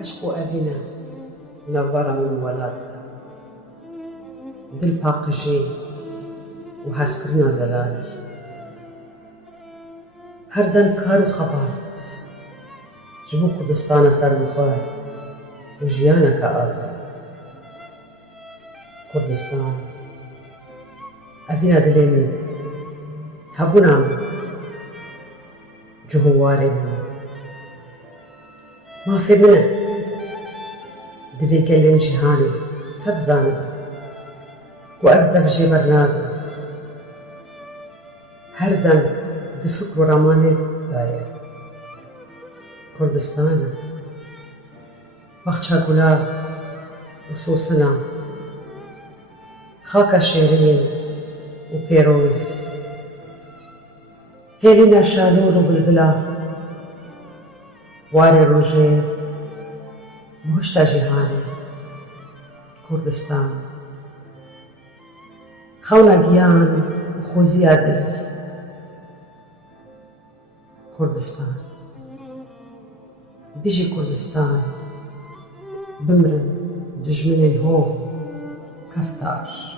عشق و ئەڤینە لەڤەرە من وەلاتە دل پاقژێ و هەستکردنە زەلال هەردەم کار و خەبات ji bo Kurdistana serbixwe û jiyaneke azad. Kurdistan evîna dilê min, hebûna min, cihûwarê min. Mafê min e di vê gelên cîhanê te dizanibe ku ez dev jê bernadim. Her dem di fikr û ramanê da ye. Kurdistan e baxça gulab û sosina, xaka şêrîn û pêroz, hêlîna şalûr û bilbila, warê rojê bihişta cîhanê. Kurdistan xewna giyan û xweziya dil. Kurdistan bijî Kurdistan bimirin dijminên hov û keftar.